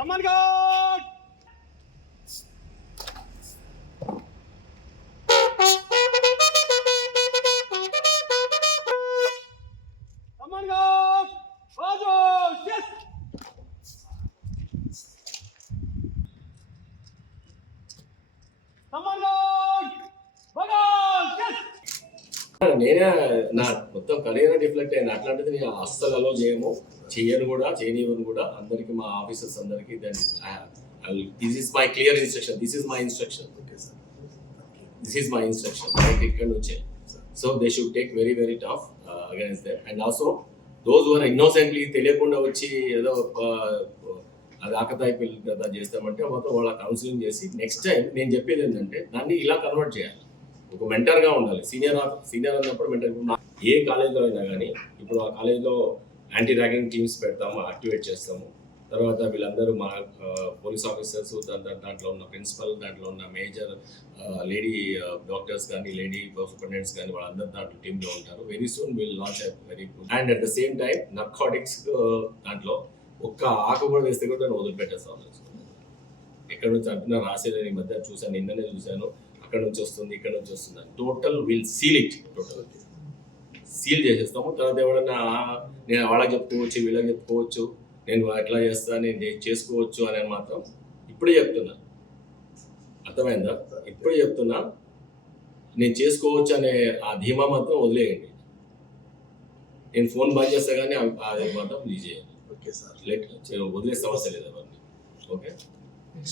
Someone Goud someone Goud రాజు yes someone Goud Baghel yes నేనే నా మొత్తం కెరీర్ రిఫ్లెక్ట్ అయింది. అట్లాంటిది నేను అస్సలు అలో చేయను కూడా చేయనివ్వను కూడా. అందరికి మా ఆఫీసర్స్ అందరికి this is my clear instruction, this is my instruction, this is my instruction ఇక్కడ నుంచే. So they should take very very tough against them. And also those were innocently తెలియకుండా వచ్చి ఏదో అది ఆకతాయి పిల్లలు కదా చేస్తామంటే మొత్తం వాళ్ళ కౌన్సిలింగ్ చేసి నెక్స్ట్ టైం నేను చెప్పేది ఏంటంటే దాన్ని ఇలా కన్వర్ట్ చేయాలి. ఒక మెంటర్గా ఉండాలి. సీనియర్ అన్నప్పుడు మెంటర్. ఏ కాలేజ్లో అయినా కానీ ఇప్పుడు ఆ కాలేజ్లో యాంటీ ర్యాగింగ్ టీమ్స్ పెడతాము, యాక్టివేట్ చేస్తాము. తర్వాత వీళ్ళందరూ మా పోలీస్ ఆఫీసర్స్, దాంట్లో ఉన్న ప్రిన్సిపల్, దాంట్లో ఉన్న మేజర్ లేడీ డాక్టర్స్ కానీ లేడీ సూపరింటెండెంట్స్ కానీ వాళ్ళందరూ దాంట్లో టీంలో ఉంటారు. Very soon will launch very good. And at the same time narcotics దాంట్లో ఒక్క ఆకు కూడా వేస్తే కూడా నేను వదిలిపెట్టేస్తాను. ఎక్కడి నుంచి అంటున్నా రాసేదని ఈ మధ్య చూశాను, నిన్ననే చూశాను. అక్కడ నుంచి వస్తుంది, ఇక్కడ నుంచి వస్తుంది. Total will seal it, total seal చేసేస్తాము. తర్వాత ఎవడన్నా నేను వాళ్ళకి చెప్పుకోవచ్చు, వీళ్ళకి చెప్పుకోవచ్చు, నేను ఎట్లా చేస్తా, నేను చేసుకోవచ్చు అని మాత్రం ఇప్పుడే చెప్తున్నా. అర్థమైందా? ఇప్పుడే చెప్తున్నా. నేను చేసుకోవచ్చు అనే ఆ ధీమా మాత్రం వదిలేయండి. నేను ఫోన్ బంద్ చేస్తా కానీ అది మాత్రం ఇది చేయండి. ఓకే సార్, వదిలే సమస్య లేదు అవన్నీ. ఓకే.